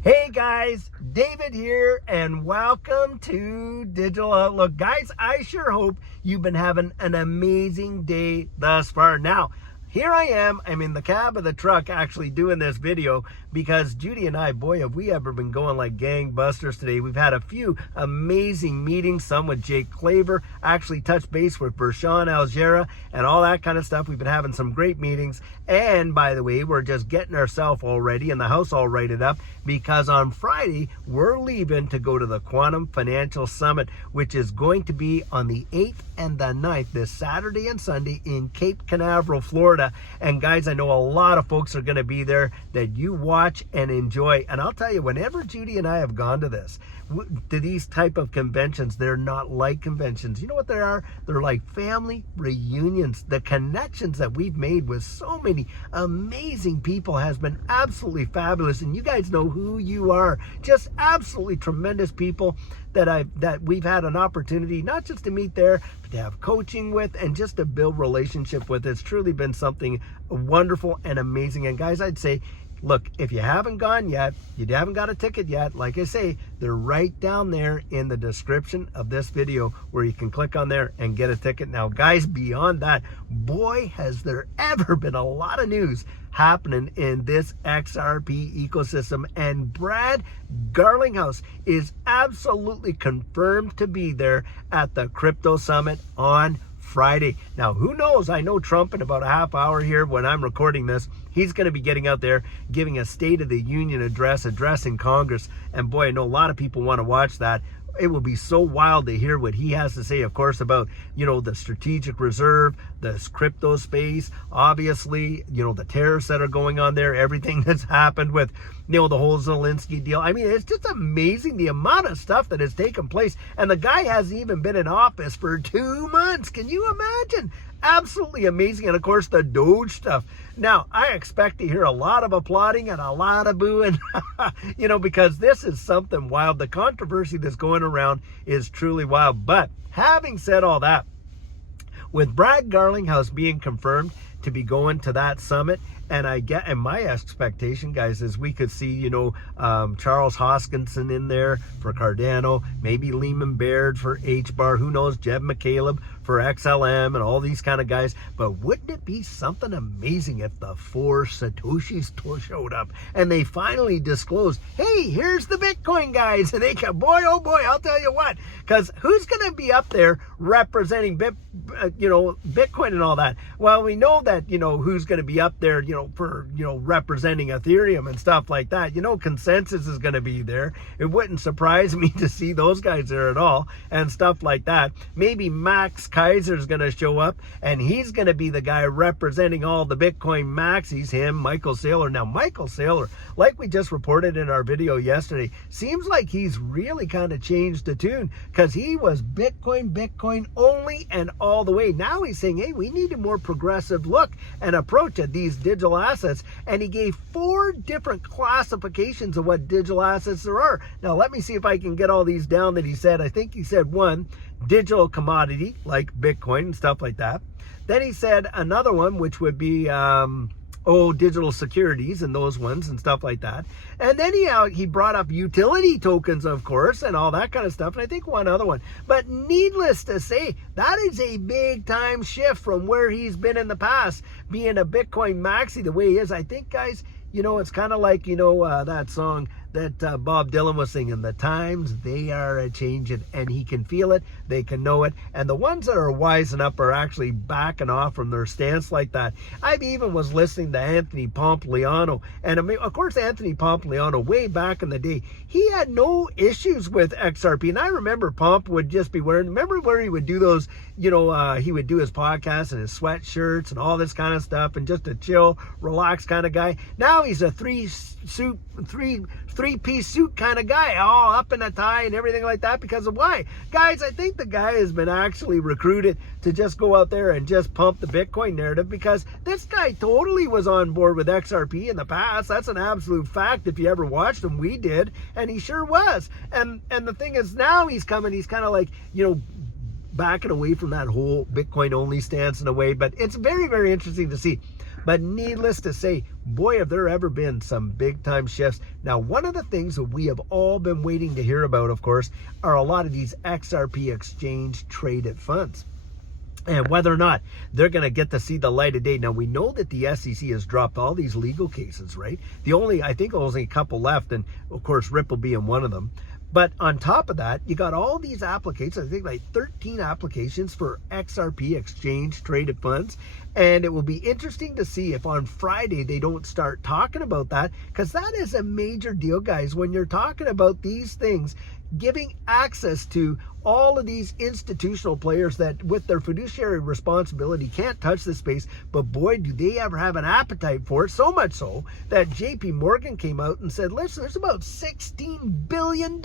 Hey guys, David here, and welcome to Digital Outlook. Guys, I sure hope you've been having an amazing day thus far. Now, here I am. I'm in the cab of the truck actually doing this video because Judy and I, boy, have we ever been going like gangbusters today. We've had a few amazing meetings, some with Jake Claver, actually touched base with Bershon Algera and all that kind of stuff. We've been having some great meetings. And by the way, we're just getting ourselves all ready and the house all righted up because on Friday, we're leaving to go to the Quantum Financial Summit, which is going to be on the 8th and the 9th, this Saturday and Sunday in Cape Canaveral, Florida. And guys, I know a lot of folks are going to be there that you watch and enjoy. And I'll tell you, whenever Judy and I have gone to these type of conventions, they're not like conventions. You know what they are? They're like family reunions. The connections that we've made with so many amazing people has been absolutely fabulous. And you guys know who you are. Just absolutely tremendous people that we've had an opportunity not just to meet there, but to have coaching with and just to build relationship with. It's truly been something wonderful and amazing. And guys, I'd say, look, if you haven't gone yet, you haven't got a ticket yet, like I say, they're right down there in the description of this video where you can click on there and get a ticket. Now, guys, beyond that, boy, has there ever been a lot of news happening in this XRP ecosystem. And Brad Garlinghouse is absolutely confirmed to be there at the Crypto Summit on Friday. Now, who knows? I know Trump in about a half hour here when I'm recording this, he's going to be getting out there giving a State of the Union address, addressing Congress. And boy, I know a lot of people want to watch that. It will be so wild to hear what he has to say, of course, about, the strategic reserve, the crypto space, obviously, the tariffs that are going on there, everything that's happened with, the whole Zelensky deal. I mean, it's just amazing the amount of stuff that has taken place. And the guy hasn't even been in office for 2 months. Can you imagine? Absolutely amazing. And of course, the Doge stuff. Now, I expect to hear a lot of applauding and a lot of booing, because this is something wild. The controversy that's going around is truly wild. But having said all that, with Brad Garlinghouse being confirmed to be going to that summit, and my expectation, guys, is we could see, Charles Hoskinson in there for Cardano, maybe Lehman Baird for HBAR, who knows, Jeb McCaleb for XLM and all these kind of guys. But wouldn't it be something amazing if the 4 Satoshis showed up and they finally disclosed, hey, here's the Bitcoin guys, and they can, boy, oh boy, I'll tell you what, because who's going to be up there representing Bitcoin and all that? Well, we know that, who's going to be up there, for, representing Ethereum and stuff like that. Consensus is going to be there. It wouldn't surprise me to see those guys there at all and stuff like that. Maybe Max Kaiser's going to show up and he's going to be the guy representing all the Bitcoin maxis, him, Michael Saylor. Now, Michael Saylor, like we just reported in our video yesterday, seems like he's really kind of changed the tune because he was Bitcoin only and all the way. Now he's saying, hey, we need a more progressive look and approach at these digital assets. And he gave 4 different classifications of what digital assets there are. Now, let me see if I can get all these down that he said. I think he said 1, digital commodity, like Bitcoin and stuff like that. Then he said another one, which would be, digital securities and those ones and stuff like that. And then he brought up utility tokens, of course, and all that kind of stuff. And I think one other one. But needless to say, that is a big time shift from where he's been in the past, being a Bitcoin maxi the way he is. I think, guys, it's kind of like, that song that Bob Dylan was singing, the times they are a-changing, and he can feel it, they can know it, and the ones that are wising up are actually backing off from their stance like that. I even was listening to Anthony Pompliano, and of course Anthony Pompliano, way back in the day, he had no issues with XRP, and I remember Pomp would just be remember where he would do those, he would do his podcast and his sweatshirts and all this kind of stuff, and just a chill, relaxed kind of guy. Now he's a three-piece suit kind of guy, all up in a tie and everything like that. Because of why? Guys, I think the guy has been actually recruited to just go out there and just pump the Bitcoin narrative, because this guy totally was on board with XRP in the past. That's an absolute fact. If you ever watched him, we did, and he sure was. And the thing is, now he's kind of like, backing away from that whole Bitcoin only stance in a way. But it's very, very interesting to see. But needless to say, boy, have there ever been some big time shifts. Now, one of the things that we have all been waiting to hear about, of course, are a lot of these XRP exchange traded funds, and whether or not they're going to get to see the light of day. Now, we know that the SEC has dropped all these legal cases, right? I think only a couple left, and of course, Ripple being one of them. But on top of that, you got all these applications, I think like 13 applications for XRP exchange traded funds. And it will be interesting to see if on Friday they don't start talking about that, because that is a major deal, guys, when you're talking about these things, giving access to all of these institutional players that with their fiduciary responsibility can't touch the space, but boy, do they ever have an appetite for it. So much so that JP Morgan came out and said, listen, there's about $16 billion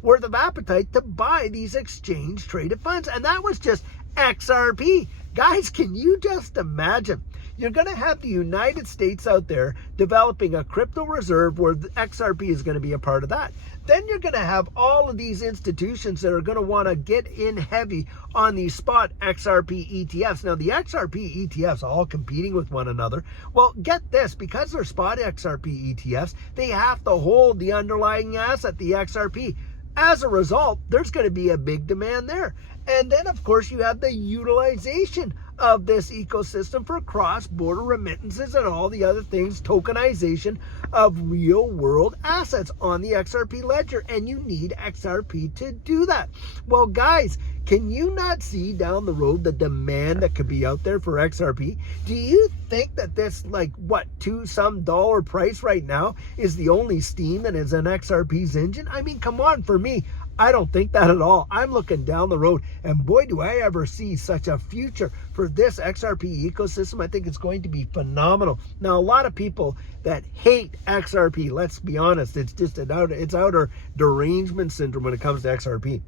worth of appetite to buy these exchange traded funds. And that was just XRP. Guys, can you just imagine? You're going to have the United States out there developing a crypto reserve where the XRP is going to be a part of that. Then you're going to have all of these institutions that are going to want to get in heavy on these spot XRP ETFs. Now, the XRP ETFs are all competing with one another. Well, get this, because they're spot XRP ETFs, they have to hold the underlying asset, the XRP. As a result, there's going to be a big demand there. And then, of course, you have the utilization of this ecosystem for cross-border remittances and all the other things, tokenization of real-world assets on the XRP ledger. And you need XRP to do that. Well, guys, can you not see down the road the demand that could be out there for XRP? Do you think that this, like, what, $2 price right now is the only steam that is an XRP's engine? I mean, come on, for me, I don't think that at all. I'm looking down the road, and boy, do I ever see such a future for this XRP ecosystem. I think it's going to be phenomenal. Now, a lot of people that hate XRP, let's be honest, it's outer derangement syndrome when it comes to XRP.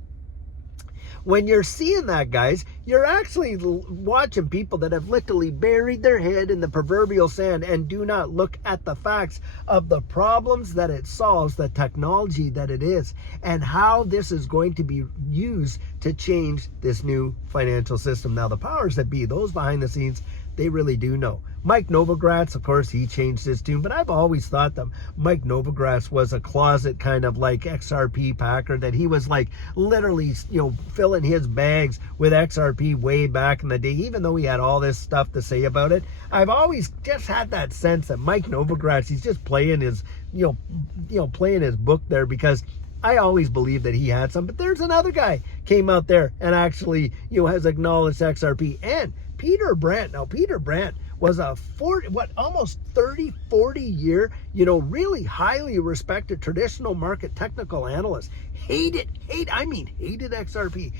When you're seeing that, guys, you're actually watching people that have literally buried their head in the proverbial sand and do not look at the facts of the problems that it solves, the technology that it is, and how this is going to be used to change this new financial system. Now, the powers that be, those behind the scenes, they really do know. Mike Novogratz, of course, he changed his tune, but I've always thought that Mike Novogratz was a closet kind of like XRP packer, that he was like literally, filling his bags with XRP way back in the day, even though he had all this stuff to say about it. I've always just had that sense that Mike Novogratz, he's just playing his, playing his book there, because I always believed that he had some. But there's another guy came out there and actually, has acknowledged XRP, and Peter Brandt. Now, Peter Brandt was a almost 40 year, really highly respected traditional market technical analyst. Hated XRP.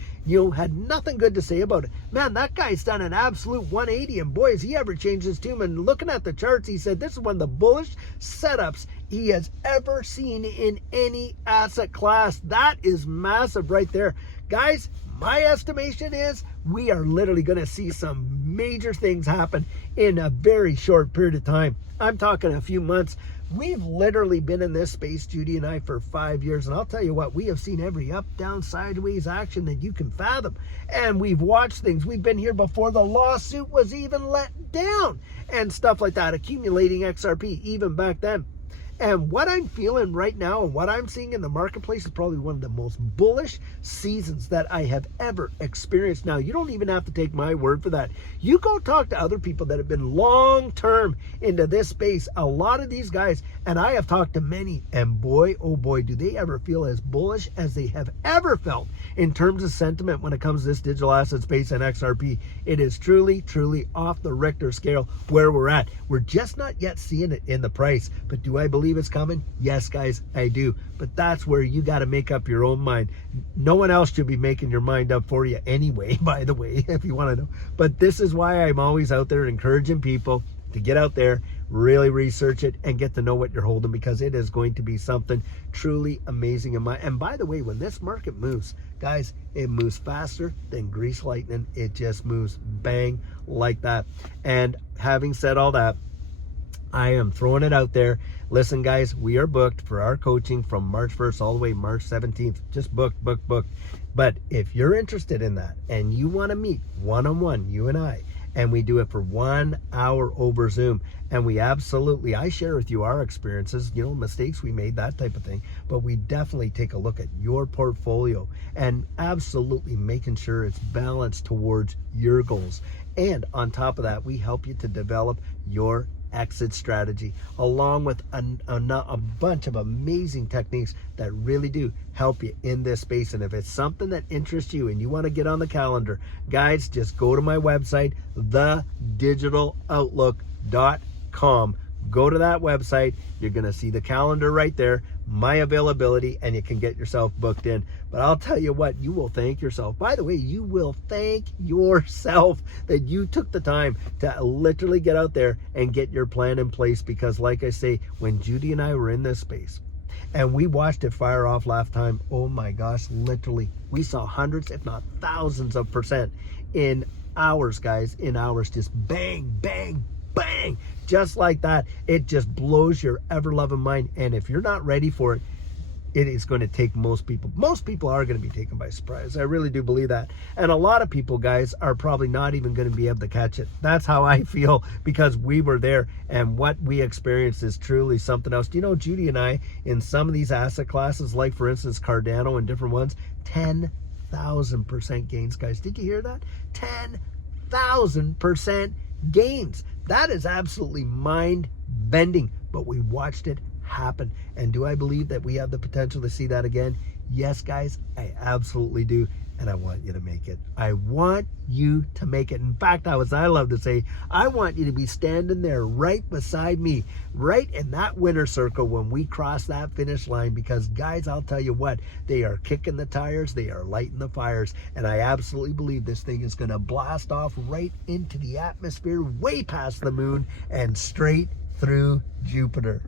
Had nothing good to say about it. Man, that guy's done an absolute 180, and boy, has he ever changed his tune. And looking at the charts, he said this is one of the bullish setups he has ever seen in any asset class. That is massive right there. Guys, my estimation is we are literally going to see some major things happen in a very short period of time. I'm talking a few months. We've literally been in this space, Judy and I, for 5 years. And I'll tell you what, we have seen every up, down, sideways action that you can fathom. And we've watched things. We've been here before the lawsuit was even let down and stuff like that, accumulating XRP even back then. And what I'm feeling right now and what I'm seeing in the marketplace is probably one of the most bullish seasons that I have ever experienced. Now, you don't even have to take my word for that. You go talk to other people that have been long-term into this space. A lot of these guys, and I have talked to many, and boy, oh boy, do they ever feel as bullish as they have ever felt in terms of sentiment when it comes to this digital asset space and XRP. It is truly, truly off the Richter scale where we're at. We're just not yet seeing it in the price. But do I believe it's coming? Yes, guys, I do. But that's where you got to make up your own mind. No one else should be making your mind up for you anyway, by the way, if you want to know. But this is why I'm always out there encouraging people to get out there, really research it, and get to know what you're holding, because it is going to be something truly amazing. And by the way, when this market moves, guys, it moves faster than grease lightning. It just moves bang like that. And having said all that, I am throwing it out there. Listen, guys, we are booked for our coaching from March 1st all the way March 17th. Just booked. But if you're interested in that and you want to meet one-on-one, you and I, and we do it for 1 hour over Zoom. And we absolutely, I share with you our experiences, you know, mistakes we made, that type of thing, but we definitely take a look at your portfolio and absolutely making sure it's balanced towards your goals. And on top of that, we help you to develop your exit strategy, along with a bunch of amazing techniques that really do help you in this space. And if it's something that interests you and you want to get on the calendar, guys, just go to my website, thedigital.outlook.com. Go to that website. You're going to see the calendar right there, my availability, and you can get yourself booked in. But I'll tell you what, you will thank yourself. By the way, you will thank yourself that you took the time to literally get out there and get your plan in place. Because like I say, when Judy and I were in this space and we watched it fire off last time, oh my gosh, literally, we saw hundreds, if not thousands of percent in hours, guys, in hours, just bang, bang, bang, just like that. It just blows your ever-loving mind. And if you're not ready for it, it is going to take most people. Most people are going to be taken by surprise. I really do believe that. And a lot of people, guys, are probably not even going to be able to catch it. That's how I feel, because we were there, and what we experienced is truly something else. You know, Judy and I, in some of these asset classes, like for instance, Cardano and different ones, 10,000% gains, guys. Did you hear that? 10,000% gains. That is absolutely mind-bending, but we watched it happen. And do I believe that we have the potential to see that again? Yes, guys, I absolutely do. And I want you to make it. I want you to make it. In fact, I love to say, I want you to be standing there right beside me, right in that winner's circle when we cross that finish line. Because guys, I'll tell you what, they are kicking the tires, they are lighting the fires, and I absolutely believe this thing is going to blast off right into the atmosphere, way past the moon and straight through Jupiter.